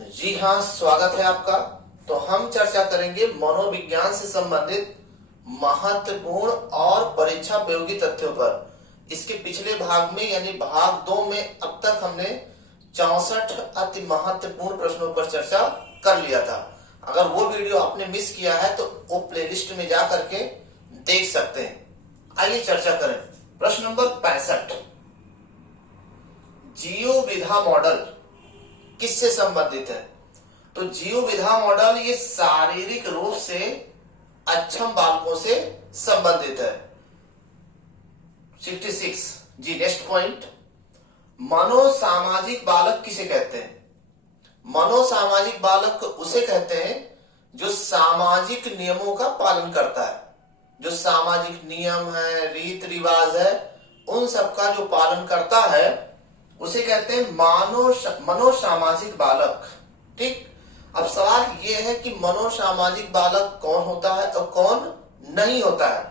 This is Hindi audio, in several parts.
जी हाँ, स्वागत है आपका। तो हम चर्चा करेंगे मनोविज्ञान से संबंधित महत्वपूर्ण और परीक्षा उपयोगी तथ्यों पर। इसके पिछले भाग में यानी भाग 2 में अब तक हमने 64 अति महत्वपूर्ण प्रश्नों पर चर्चा कर लिया था। अगर वो वीडियो आपने मिस किया है तो वो प्लेलिस्ट में जा करके देख सकते हैं। आइए चर्चा करें। प्रश्न नंबर 65, जीव विधा मॉडल किससे संबंधित है? तो जीव विधा मॉडल ये शारीरिक रूप से अक्षम बालकों से संबंधित है। 66 जी, नेक्स्ट पॉइंट, मनोसामाजिक बालक किसे कहते हैं? मनोसामाजिक बालक उसे कहते हैं जो सामाजिक नियमों का पालन करता है। जो सामाजिक नियम है, रीत रिवाज है, उन सब का जो पालन करता है उसे कहते हैं मनोसामाजिक बालक। ठीक, अब सवाल यह है कि मनोसामाजिक बालक कौन होता है और कौन नहीं होता है।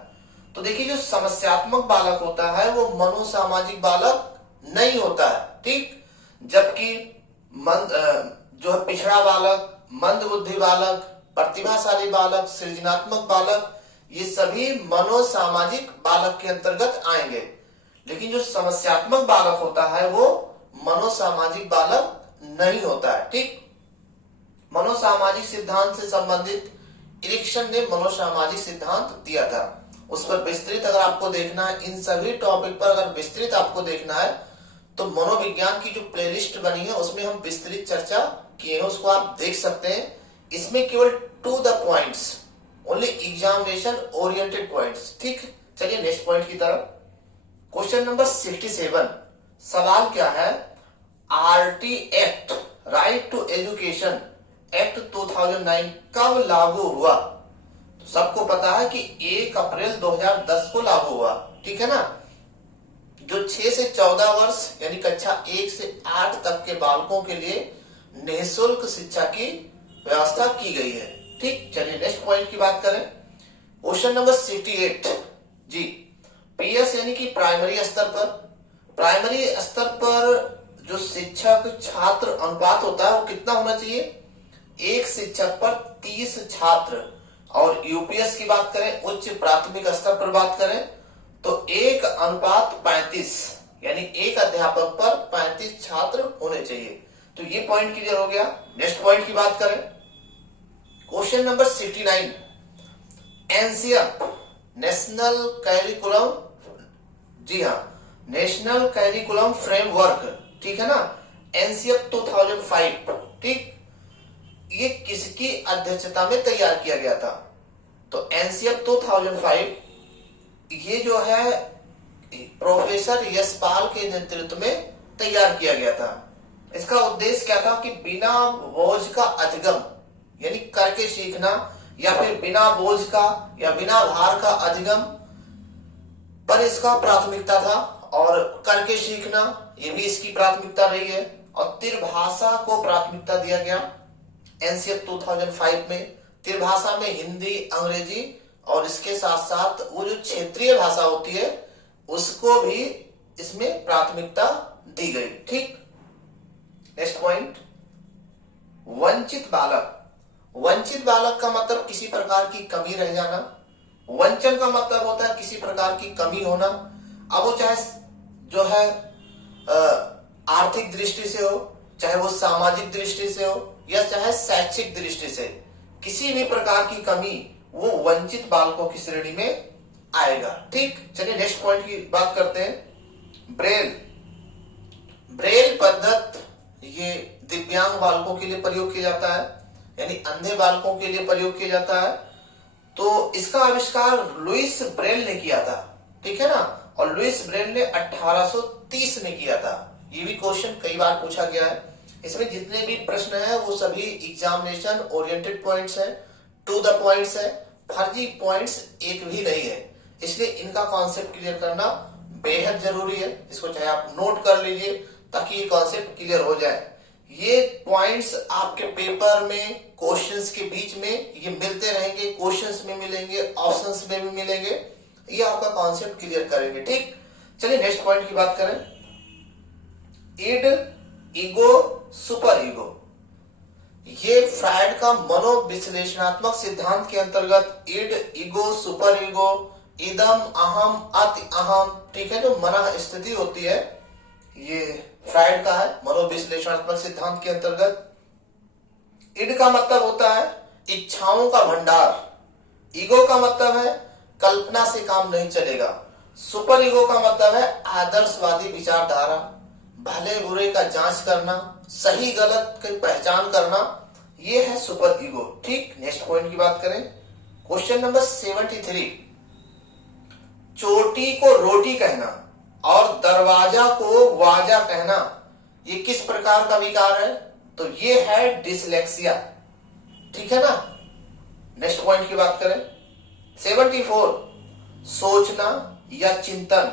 तो देखिए, जो समस्यात्मक बालक होता है वो मनोसामाजिक बालक नहीं होता है। ठीक, जबकि जो है पिछड़ा बालक, मंद बुद्धि बालक, प्रतिभाशाली बालक, सृजनात्मक बालक, ये सभी मनोसामाजिक बालक के अंतर्गत आएंगे। लेकिन जो समस्यात्मक बालक होता है वो मनोसामाजिक बालक नहीं होता है। ठीक, मनोसामाजिक सिद्धांत से संबंधित इरिक्सन ने मनोसामाजिक सिद्धांत दिया था। उस पर विस्तृत अगर आपको देखना है, इन सभी टॉपिक पर अगर विस्तृत आपको देखना है तो मनोविज्ञान की जो प्लेलिस्ट बनी है उसमें हम विस्तृत चर्चा किए हैं, उसको आप देख सकते हैं। इसमें केवल to the points, only examination oriented points. ठीक, चलिए नेक्स्ट पॉइंट की तरफ। क्वेश्चन नंबर 67, सवाल क्या है? RT act, right to education act 2009 कब लागू हुआ? तो सबको पता है कि 1 अप्रैल 2010 को लागू हुआ। ठीक है ना। जो 6 से 14 वर्ष यानी कक्षा 1 से 8 तक के बालकों के लिए निःशुल्क शिक्षा की व्यवस्था की गई है। ठीक, चलिए नेक्स्ट पॉइंट की बात करें। क्वेश्चन नंबर 68 जी, पीएस यानी कि प्राइमरी स्तर पर जो शिक्षक छात्र अनुपात होता है वो कितना होना चाहिए? 1 शिक्षक पर 30 छात्र। और यूपीएस की बात करें, उच्च प्राथमिक स्तर पर बात करें तो 1:35 यानी 1 अध्यापक पर 35 छात्र होने चाहिए। तो ये पॉइंट क्लियर हो गया। नेक्स्ट पॉइंट की बात करें। Question number 69, NCF national curriculum, जी हाँ, नेशनल कैरिकुलम फ्रेमवर्क, ठीक है ना, एनसीएफ 2005। ठीक, ये किसकी अध्यक्षता में तैयार किया गया था? तो एनसीएफ 2005 ये जो है प्रोफेसर यशपाल के नेतृत्व में तैयार किया गया था। इसका उद्देश्य क्या था कि बिना बोझ का अधिगम यानी करके सीखना, या फिर बिना बोझ का या बिना भार का अधिगम पर इसका प्राथमिकता था, और करके सीखना ये भी इसकी प्राथमिकता रही है, और त्रिभाषा को प्राथमिकता दिया गया एनसीएफ 2005 में। त्रिभाषा में हिंदी, अंग्रेजी और इसके साथ साथ वो जो क्षेत्रीय भाषा होती है उसको भी इसमें प्राथमिकता दी गई। ठीक, नेक्स्ट पॉइंट, वंचित बालक। वंचित बालक का मतलब किसी प्रकार की कमी रह जाना। वंचन का मतलब होता है किसी प्रकार की कमी होना। अब वो चाहे जो है आर्थिक दृष्टि से हो, चाहे वो सामाजिक दृष्टि से हो, या चाहे शैक्षिक दृष्टि से, किसी भी प्रकार की कमी वो वंचित बालकों की श्रेणी में आएगा। ठीक, चलिए नेक्स्ट पॉइंट की बात करते हैं। ब्रेल पद्धति ये दिव्यांग बालकों के लिए प्रयोग किया जाता है, यानी अंधे बालकों के लिए प्रयोग किया जाता है। तो इसका आविष्कार लुइस ब्रेल ने किया था। ठीक है ना, और लुइस ब्रेल ने 1830 में किया था। ये भी क्वेश्चन कई बार पूछा गया है। इसमें जितने भी प्रश्न हैं वो सभी एग्जामिनेशन ओरिएंटेड पॉइंट्स हैं, टू द पॉइंट्स हैं, फर्जी पॉइंट्स एक भी नहीं है। इसलिए इनका कॉन्सेप्ट क्लियर करना बेहद जरूरी है। इसको चाहे आप नोट कर लीजिए ताकि ये कॉन्सेप्ट क्लियर हो जाए। ये पॉइंट्स आपके पेपर में क्वेश्चंस के बीच में ये मिलते रहेंगे, क्वेश्चंस में मिलेंगे, ऑप्शंस में भी मिलेंगे। ये आपका कॉन्सेप्ट क्लियर करेंगे। ठीक, चलिए नेक्स्ट पॉइंट की बात करें। ईड, ईगो, सुपर ईगो। ये फ्रायड का मनोविश्लेषणात्मक सिद्धांत के अंतर्गत इड, ईगो, सुपर ईगो, इदम, अहम, अति अहम, ठीक है, जो मन स्थिति होती है, ये फ्रायड का है मनोविश्लेषणात्मक सिद्धांत के अंतर्गत। इड का मतलब होता है इच्छाओं का भंडार, ईगो का मतलब है कल्पना से काम नहीं चलेगा, सुपर ईगो का मतलब है आदर्शवादी विचारधारा, भले बुरे का जांच करना, सही गलत की पहचान करना, ये है सुपर ईगो। ठीक, नेक्स्ट पॉइंट की बात करें, क्वेश्चन नंबर 73, चोटी को रोटी कहना और दरवाजा को वाजा कहना, ये किस प्रकार का विकार है? तो ये है डिसलेक्सिया, ठीक है ना। नेक्स्ट पॉइंट की बात करें, 74, सोचना या चिंतन,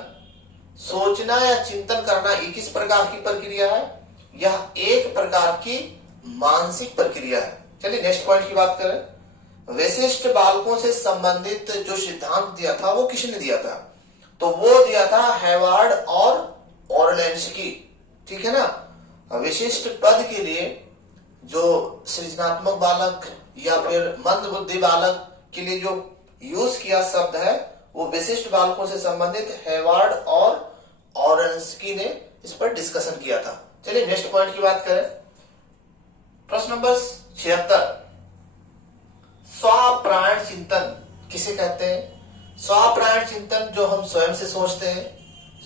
सोचना या चिंतन करना, ये किस प्रकार की प्रक्रिया है? यह एक प्रकार की मानसिक प्रक्रिया है। चलिए नेक्स्ट पॉइंट की बात करें, विशिष्ट बालकों से संबंधित जो सिद्धांत दिया था वो किसने दिया था? तो वो दिया था हेवार्ड और ओरलेंस्की, ठीक है ना। विशिष्ट पद के लिए जो सृजनात्मक बालक या फिर मंद बुद्धि बालक के लिए जो यूज किया शब्द है वो विशिष्ट बालकों से संबंधित हेवार्ड और ओरलेंस्की ने इस पर डिस्कशन किया था। चलिए नेक्स्ट पॉइंट की बात करें, प्रश्न नंबर 76, स्वाप्रायण चिंतन किसे कहते हैं? स्वाप्रायण चिंतन जो हम स्वयं से सोचते हैं,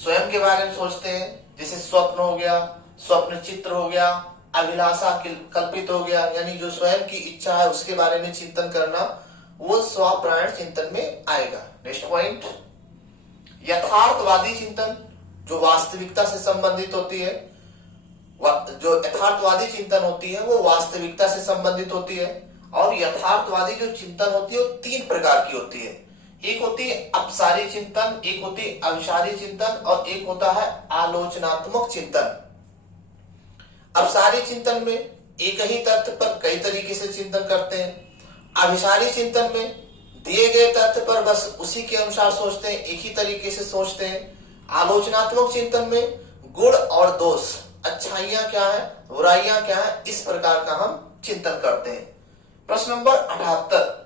स्वयं के बारे में सोचते हैं, जैसे स्वप्न हो गया, स्वप्न चित्र हो गया, अभिलाषा कल्पित हो गया, यानी जो स्वयं की इच्छा है उसके बारे में चिंतन करना, वो स्वाप्रायण चिंतन में आएगा। नेक्स्ट पॉइंट, यथार्थवादी चिंतन जो वास्तविकता से संबंधित होती है, जो यथार्थवादी चिंतन होती है वो वास्तविकता से संबंधित होती है। और यथार्थवादी जो चिंतन होती है वो 3 प्रकार की होती है, एक होती है अपसारी चिंतन, एक होती है अभिसारी चिंतन और एक होता है आलोचनात्मक चिंतन। अपसारी चिंतन में एक ही तथ्य पर कई तरीके से चिंतन करते हैं, अभिसारी चिंतन में दिए गए तथ्य पर बस उसी के अनुसार सोचते हैं, एक ही तरीके से सोचते हैं। आलोचनात्मक चिंतन में गुण और दोष, अच्छाइयां क्या है, बुराइयां क्या है, इस प्रकार का हम चिंतन करते हैं। प्रश्न नंबर 78,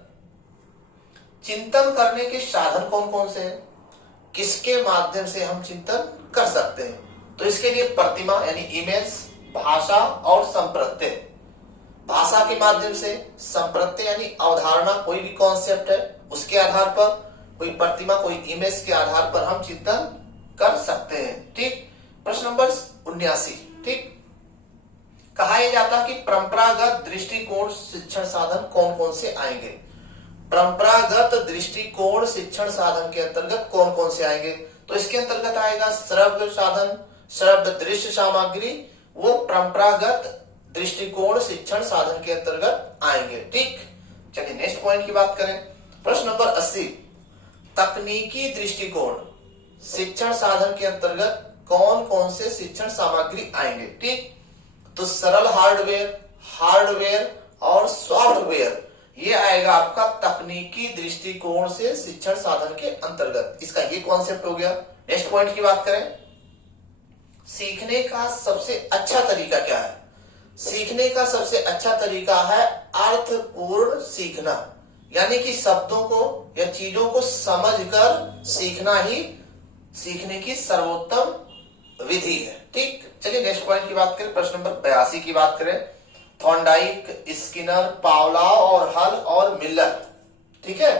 चिंतन करने के साधन कौन कौन से हैं? किसके माध्यम से हम चिंतन कर सकते हैं? तो इसके लिए प्रतिमा यानी इमेज, भाषा और संप्रत्यय। भाषा के माध्यम से, संप्रत्यय यानी अवधारणा, कोई भी कॉन्सेप्ट है उसके आधार पर, कोई प्रतिमा, कोई इमेज के आधार पर हम चिंतन कर सकते हैं। ठीक, प्रश्न नंबर 79, ठीक, कहा यह जाता है कि परंपरागत दृष्टिकोण शिक्षण साधन कौन कौन से आएंगे? परंपरागत दृष्टिकोण शिक्षण साधन के अंतर्गत कौन कौन से आएंगे? तो इसके अंतर्गत आएगा श्रव्य साधन, श्रव्य दृश्य सामग्री, वो परंपरागत दृष्टिकोण शिक्षण साधन के अंतर्गत आएंगे। ठीक, चलिए नेक्स्ट पॉइंट की बात करें, प्रश्न नंबर 80, तकनीकी दृष्टिकोण शिक्षण साधन के अंतर्गत कौन कौन से शिक्षण सामग्री आएंगे? ठीक, तो सरल हार्डवेयर और सॉफ्टवेयर, ये आएगा आपका तकनीकी दृष्टिकोण से शिक्षण साधन के अंतर्गत। इसका ये कॉन्सेप्ट हो गया। नेक्स्ट पॉइंट की बात करें, सीखने का सबसे अच्छा तरीका क्या है? सीखने का सबसे अच्छा तरीका है अर्थपूर्ण सीखना, यानी कि शब्दों को या चीजों को समझकर सीखना ही सीखने की सर्वोत्तम विधि है। ठीक, चलिए नेक्स्ट पॉइंट की बात करें, प्रश्न नंबर 82 की बात करें, थॉर्नडाइक, स्किनर, पावलोव और हल और मिलर। ठीक है,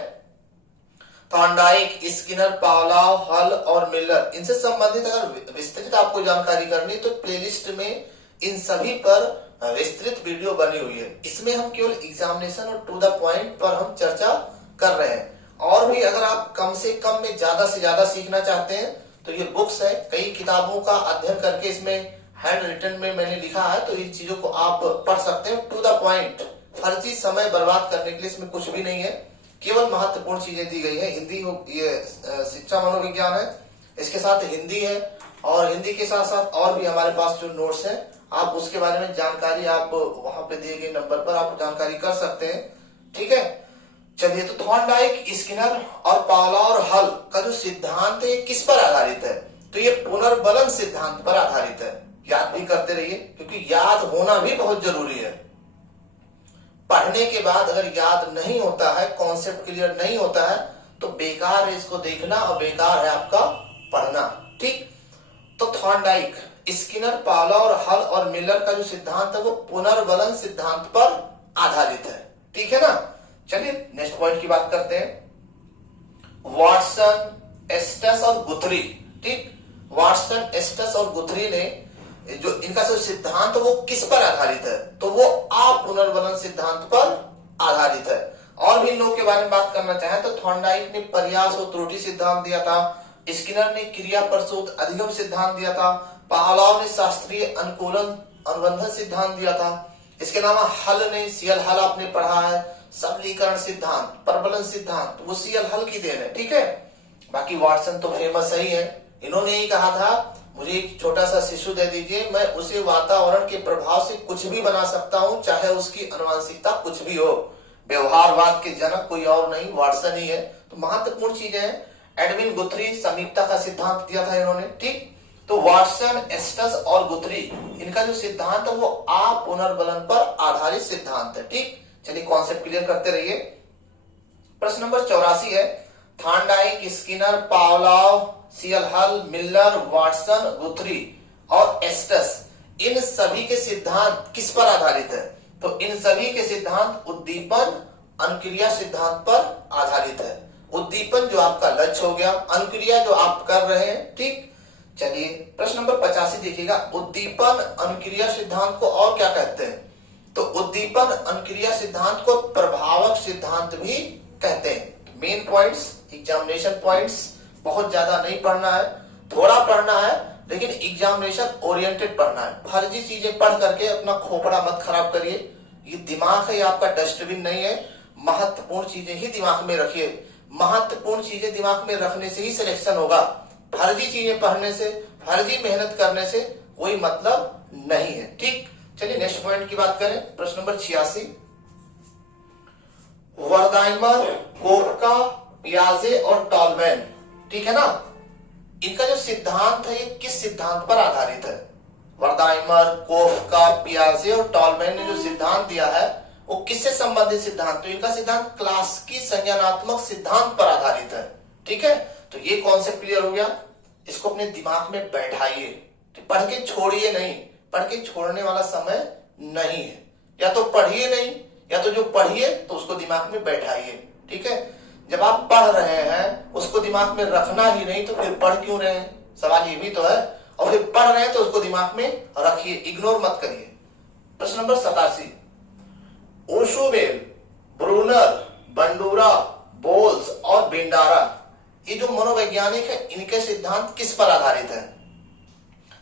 थॉर्नडाइक, स्किनर, पावलोव, हल और मिलर, इनसे संबंधित अगर विस्तृत आपको जानकारी करनी तो प्लेलिस्ट में इन सभी पर विस्तृत वीडियो बनी हुई है। इसमें हम केवल एग्जामिनेशन और टू द पॉइंट पर हम चर्चा कर रहे हैं। और भी अगर आप कम से कम में ज्यादा से ज्यादा सीखना चाहते हैं तो ये बुक्स है, कई किताबों का अध्ययन करके इसमें हैंड रिटन में मैंने लिखा है, तो इन चीजों को आप पढ़ सकते हैं टू द पॉइंट। फर्जी समय बर्बाद करने के लिए इसमें कुछ भी नहीं है, केवल महत्वपूर्ण चीजें दी गई है। हिंदी ये शिक्षा मनोविज्ञान है, इसके साथ हिंदी है और हिंदी के साथ साथ और भी हमारे पास जो नोट्स है, आप उसके बारे में जानकारी आप वहां पे दिए गए नंबर पर आप जानकारी कर सकते हैं। ठीक है, चलिए, तो थॉर्नडाइक, स्किनर और पावलोव और हल का जो सिद्धांत है ये किस पर आधारित है? तो ये पुनर्बलन सिद्धांत पर आधारित है। याद भी करते रहिए क्योंकि याद होना भी बहुत जरूरी है। पढ़ने के बाद अगर याद नहीं होता है, कॉन्सेप्ट क्लियर नहीं होता है, तो बेकार है इसको देखना और बेकार है आपका पढ़ना। ठीक, तो थॉर्नडाइक, स्किनर, पावलोव और हल और मिलर का जो सिद्धांत है वो पुनर्बलन सिद्धांत पर आधारित है। ठीक है ना। चलिए नेक्स्ट पॉइंट की बात करते हैं। वाटसन, एस्टस और गुथरी। ठीक, वाटसन, एस्टस और गुथरी ने जो इनका जो सिद्धांत वो किस पर आधारित है, तो वो अपुनर्बलन सिद्धांत पर आधारित है। और भी लोग के बारे में बात करना चाहें तो थॉर्नडाइक ने प्रयास और त्रुटि सिद्धांत दिया था, स्किनर ने क्रिया प्रसूत अधिगम सिद्धांत दिया था, पावलोव ने शास्त्रीय अनुकूलन अनुबंधन सिद्धांत दिया था। इसके अलावा हल ने, सीएल हल आपने पढ़ा है, सबलीकरण सिद्धांत, प्रबलन सिद्धांत, वो सीएल हल की देन है। ठीक है, बाकी वाटसन तो फेमस ही है। इन्होंने ही कहा था मुझे एक छोटा सा शिशु दे दीजिए, मैं उसे वातावरण के प्रभाव से कुछ भी बना सकता हूं, चाहे उसकी आनुवंशिकता कुछ भी हो। व्यवहारवाद के जनक कोई और नहीं, वाटसन ही है। तो महत्वपूर्ण चीजें हैं। एडविन गुथरी, समीपता का सिद्धांत दिया था इन्होंने। ठीक, तो वाटसन, एस्टस और गुथरी, इनका जो सिद्धांत है वो अपुनर्बलन पर आधारित सिद्धांत है। ठीक, चलिए कॉन्सेप्ट क्लियर करते रहिए। प्रश्न नंबर 84 है, थॉर्नडाइक, स्किनर, पावलोव, सीएल हल, मिलर, वाटसन, गुथरी और एस्टस, इन सभी के सिद्धांत किस पर आधारित है, तो इन सभी के सिद्धांत उद्दीपन अनुक्रिया सिद्धांत पर आधारित है। उद्दीपन जो आपका लक्ष्य हो गया, अनुक्रिया जो आप कर रहे हैं। ठीक, चलिए प्रश्न नंबर 85 देखिएगा। उद्दीपन अनुक्रिया सिद्धांत को और क्या कहते हैं, तो उद्दीपन अनुक्रिया सिद्धांत को प्रभावक सिद्धांत भी कहते हैं। मेन पॉइंट्स, एग्जामिनेशन पॉइंट्स बहुत ज्यादा नहीं पढ़ना है, थोड़ा पढ़ना है, लेकिन एग्जामिनेशन ओरिएंटेड पढ़ना है। फर्जी चीजें पढ़ करके अपना खोपड़ा मत खराब करिए। ये दिमाग है, ये आपका डस्टबिन नहीं है। महत्वपूर्ण चीजें ही दिमाग में रखिए। महत्वपूर्ण चीजें दिमाग में रखने से ही सिलेक्शन होगा। फर्जी चीजें पढ़ने से, फर्जी मेहनत करने से कोई मतलब नहीं है। ठीक, चलिए नेक्स्ट पॉइंट की बात करें। प्रश्न नंबर 86, वर्दाइमर, कोफका, पियाजे और टॉलमैन। ठीक है ना, इनका जो सिद्धांत है ये किस सिद्धांत पर आधारित है। वर्दाइमर, कोफका, पियाजे और टॉलमैन ने जो सिद्धांत दिया है वो किससे संबंधित सिद्धांत, तो इनका सिद्धांत क्लासिकी संज्ञानात्मक सिद्धांत पर आधारित है। ठीक है, तो ये कॉन्सेप्ट क्लियर हो गया। इसको अपने दिमाग में बैठाइए, पढ़ के छोड़िए नहीं। पढ़ के छोड़ने वाला समय नहीं है। या तो पढ़िए नहीं, या तो जो पढ़िए तो उसको दिमाग में बैठाइए। ठीक है, जब आप पढ़ रहे हैं उसको दिमाग में रखना ही नहीं तो फिर पढ़ क्यों रहे हैं, सवाल ये भी तो है। और फिर पढ़ रहे हैं तो उसको दिमाग में रखिए, इग्नोर मत करिए। प्रश्न नंबर 87, ओशोबेल, ब्रूनर, बंडूरा, बोल्स और बेंडारा, ये जो मनोवैज्ञानिक है इनके सिद्धांत किस पर आधारित है,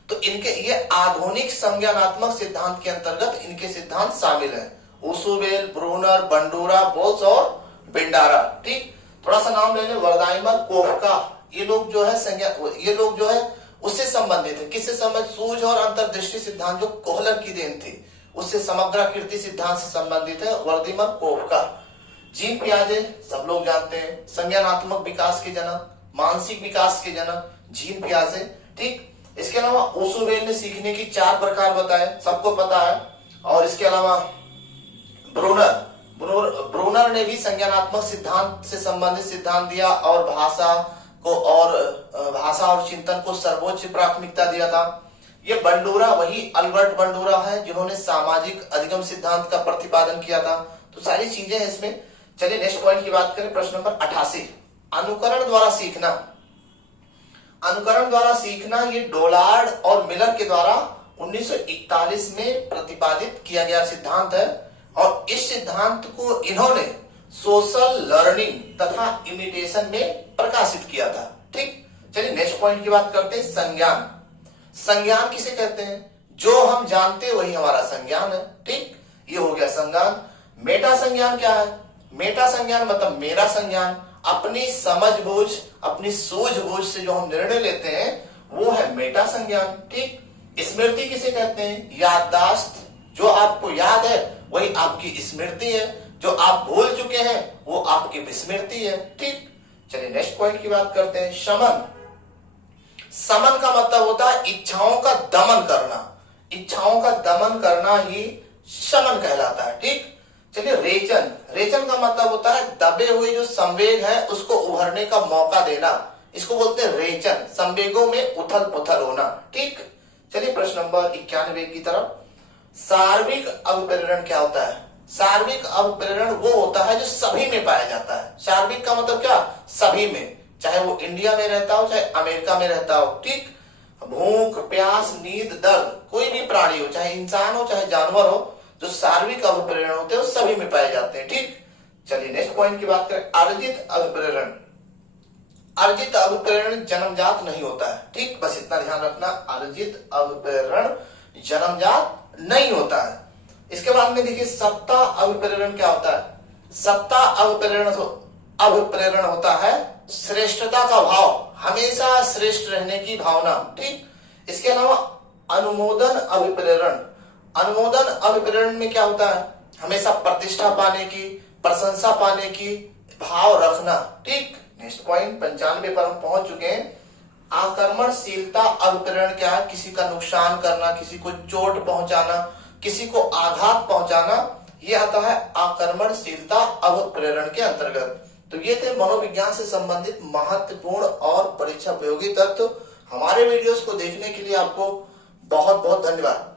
तो इनके ये आधुनिक संज्ञानात्मक सिद्धांत के अंतर्गत इनके सिद्धांत शामिल हैं। ओशोबेल, ब्रूनर, बंडूरा, बोल्स और बेंडारा। ठीक, थोड़ा सा नाम ले लें। वर्दाइमर, कोफका, ये लोग जो है उससे संबंधित है। किससे संबंधित, सूझ और अंतर्दृष्टि सिद्धांत जो कोहलर की देन थी उससे समग्राकृति सिद्धांत से संबंधित है वर्दिमर, कोफका। जीन पियाजे सब लोग जानते हैं, संज्ञानात्मक विकास के जनक, मानसिक विकास के जनक जीन पियाजे। ठीक, इसके अलावा ओशोबेल ने सीखने की 4 प्रकार बताए, सबको पता है। और इसके अलावा ब्रूनर ने भी संज्ञानात्मक सिद्धांत से संबंधित सिद्धांत दिया और भाषा और चिंतन को सर्वोच्च प्राथमिकता दिया था। ये बंडूरा वही अल्बर्ट बंडूरा है जिन्होंने सामाजिक अधिगम सिद्धांत का प्रतिपादन किया था। तो सारी चीजें हैं इसमें। चलिए नेक्स्ट पॉइंट की बात करें। प्रश्न नंबर 88, अनुकरण द्वारा सीखना। अनुकरण द्वारा सीखना ये डोलार्ड और मिलर के द्वारा 1941 में प्रतिपादित किया गया सिद्धांत है और इस सिद्धांत को इन्होंने सोशल लर्निंग तथा इमिटेशन में प्रकाशित किया था। ठीक, चलिए नेक्स्ट पॉइंट की बात करते हैं। संज्ञान। संज्ञान किसे कहते हैं, जो हम जानते हैं वही हमारा संज्ञान है। ठीक, ये हो गया संज्ञान। मेटा संज्ञान क्या है, मेटा संज्ञान मतलब मेरा संज्ञान, अपनी समझबूझ, अपनी सूझबूझ से जो हम निर्णय लेते हैं वो है मेटा संज्ञान। ठीक, स्मृति किसे कहते हैं, याददाश्त, जो आपको याद है वही आपकी स्मृति है, जो आप भूल चुके हैं वो आपकी विस्मृति है। ठीक, चलिए नेक्स्ट पॉइंट की बात करते हैं। शमन। समन का मतलब होता है इच्छाओं का दमन करना। इच्छाओं का दमन करना ही शमन कहलाता है। ठीक, चलिए रेचन, रेचन का मतलब होता है दबे हुए जो संवेग है उसको उभरने का मौका देना, इसको बोलते हैं रेचन, संवेगों में उथल पुथल होना। ठीक, चलिए प्रश्न नंबर 91 की तरफ। सार्विक अभिप्रेरण क्या होता है? सार्विक अभिप्रेरण वो होता है जो सभी में पाया जाता है। सार्विक का मतलब क्या? सभी में, चाहे वो इंडिया में रहता हो चाहे अमेरिका में रहता हो। ठीक, भूख, प्यास, नींद, दर्द, कोई भी प्राणी हो, चाहे इंसान हो चाहे जानवर हो, जो सार्विक अभिप्रेरण होते हैं वो सभी में पाए जाते हैं। ठीक, चलिए नेक्स्ट पॉइंट की बात करें, अर्जित अभिप्रेरण। अर्जित अभिप्रेरण जन्मजात नहीं होता है। ठीक, बस इतना ध्यान रखना, अर्जित अभिप्रेरण जन्मजात नहीं होता है। इसके बाद में देखिए सत्ता अभिप्रेरण क्या होता है? सत्ता अभिप्रेरण होता है श्रेष्ठता का भाव, हमेशा श्रेष्ठ रहने की भावना। ठीक, इसके अलावा अनुमोदन अभिप्रेरण, अनुमोदन अभिप्रेरण में क्या होता है? हमेशा प्रतिष्ठा पाने की, प्रशंसा पाने की भाव रखना। ठीक, नेक्स्ट पॉइंट 95 पर हम पहुंच चुके हैं। आक्रमणशीलता अभिप्रेरण क्या है? किसी का नुकसान करना, किसी को चोट पहुंचाना, किसी को आघात पहुंचाना, ये आता है आक्रमणशीलता अभिप्रेरण के अंतर्गत। तो ये थे मनोविज्ञान से संबंधित महत्वपूर्ण और परीक्षा उपयोगी तत्व। हमारे वीडियोस को देखने के लिए आपको बहुत बहुत धन्यवाद।